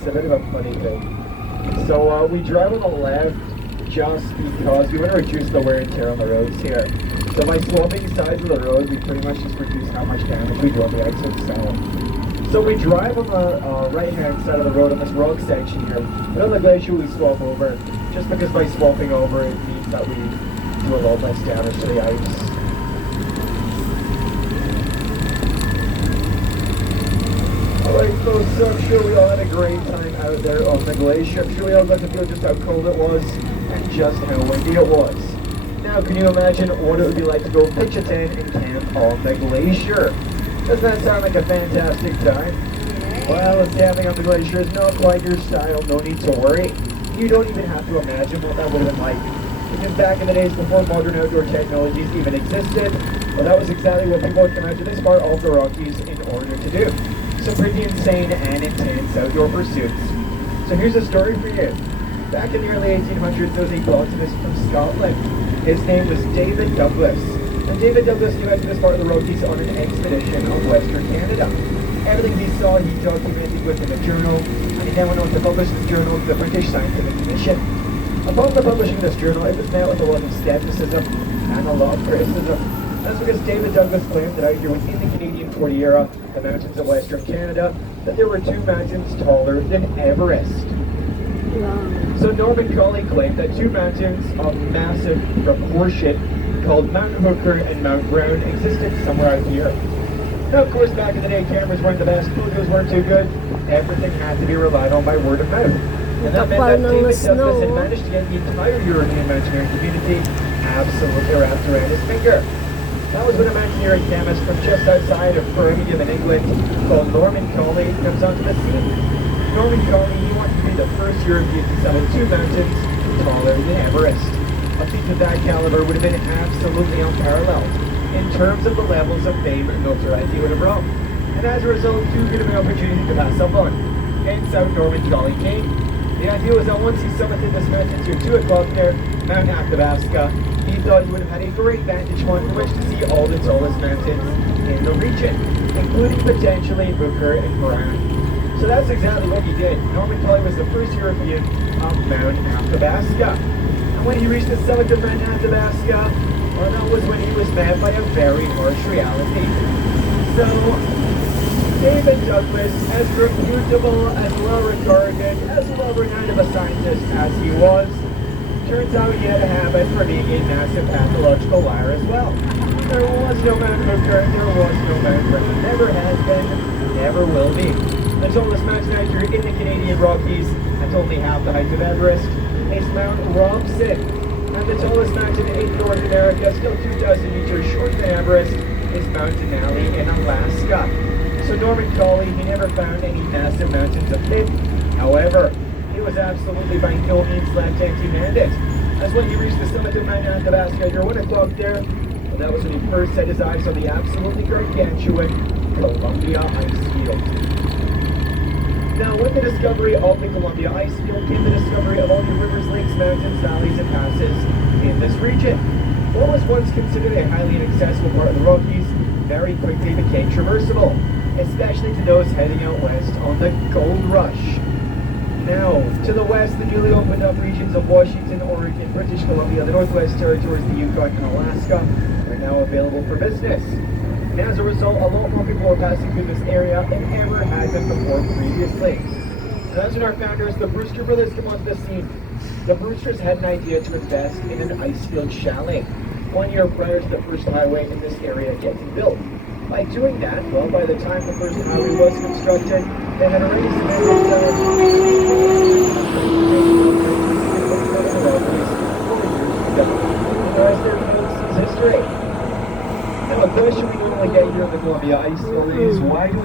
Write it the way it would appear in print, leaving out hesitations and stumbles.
it's a bit of a funny thing. So we drive on the left just because we want to reduce the wear and tear on the roads here. So by swapping sides of the road, we pretty much just reduce how much damage we do on the exit side. So we drive on the right-hand side of the road on this rock section here. But on the glacier, we swap over, just because by swapping over, it means that we do a lot less damage to the ice. Alright folks, so I'm sure we all had a great time out there on the glacier. I'm sure we all got to feel just how cold it was and just how windy it was. Now can you imagine what it would be like to go pitch a tent in camp on the glacier? Doesn't that sound like a fantastic time? Well, camping on the glacier is not quite your style, no need to worry. You don't even have to imagine what that would have been like. Because back in the days before modern outdoor technologies even existed, well that was exactly what people would come out to this part of the Rockies in order to do. Some pretty insane and intense outdoor pursuits. So here's a story for you. Back in the early 1800s, there was a botanist from Scotland. His name was David Douglas. And David Douglas came out to this part of the Rockies on an expedition of Western Canada. Everything he saw, he documented within a journal, and he then went on to publish this journal to the British Scientific Commission. Upon the publishing of this journal, it was met with a lot of skepticism and a lot of criticism. That's because David Douglas claimed that out here within the Canadian Cordillera, the mountains of Western Canada, that there were two mountains taller than Everest. So Norman Colley claimed that two mountains of massive proportion called Mount Hooker and Mount Brown existed somewhere out here. Now of course back in the day cameras weren't the best, photos weren't too good, everything had to be relied on by word of mouth. And that meant that David Douglas had managed to get the entire European mountaineering community absolutely wrapped around his finger. That was when a mountaineering chemist from just outside of Birmingham in England called Norman Colley comes onto the scene. Norman Colley, he wanted to be the first European to summit two mountains taller than Everest. A feat of that caliber would have been absolutely unparalleled in terms of the levels of fame and notoriety it would have brought. And as a result, too good of an opportunity to pass up on. Hence out Norman Colley came. The idea was that once he summited this mountain to 2 o'clock there, Mount Athabasca, he thought he would have had a great vantage point from which to see all the tallest mountains in the region, including potentially Hooker and Brown. So that's exactly what he did. Norman Colley was the first European of Mount Athabasca. And when he reached the summit of Mount Athabasca, well, that was when he was met by a very harsh reality. So, David Douglas, as reputable, as well-regarded, as well-renowned of a scientist as he was, turns out he had a habit for being a massive pathological liar as well. There was no Mount Hooker, there was no Mount Brown, never has been, never will be. The tallest mountain out here in the Canadian Rockies, at only half the height of Everest, is Mount Robson. And the tallest mountain in North America, still 2,000 meters shorter than Everest, is Mount Denali in Alaska. So Norman Colley, he never found any massive mountains of fit. However, he was absolutely by no means left empty-handed. As when he reached the summit of Mount Athabasca at 1 o'clock there, well, that was when he first set his eyes on the absolutely gargantuan Columbia Icefield. Now, with the discovery of the Columbia Icefield came the discovery of all the rivers, lakes, mountains, valleys, and passes in this region. What was once considered a highly inaccessible part of the Rockies very quickly became traversable, especially to those heading out west on the gold rush. Now, to the west, the newly opened up regions of Washington, Oregon, British Columbia, the Northwest Territories, the Yukon, and Alaska are now available for business. And as a result, a lot more people are passing through this area than ever had been before previously. And that's when our founders, the Brewster brothers, come onto the scene. The Brewsters had an idea to invest in an Icefield chalet 1 year prior to the first highway in this area getting built. By doing that, well, by the time the first highway was constructed, they had already spent the rest of their history. Now, a question we normally get here in the Columbia Icefield is, why do we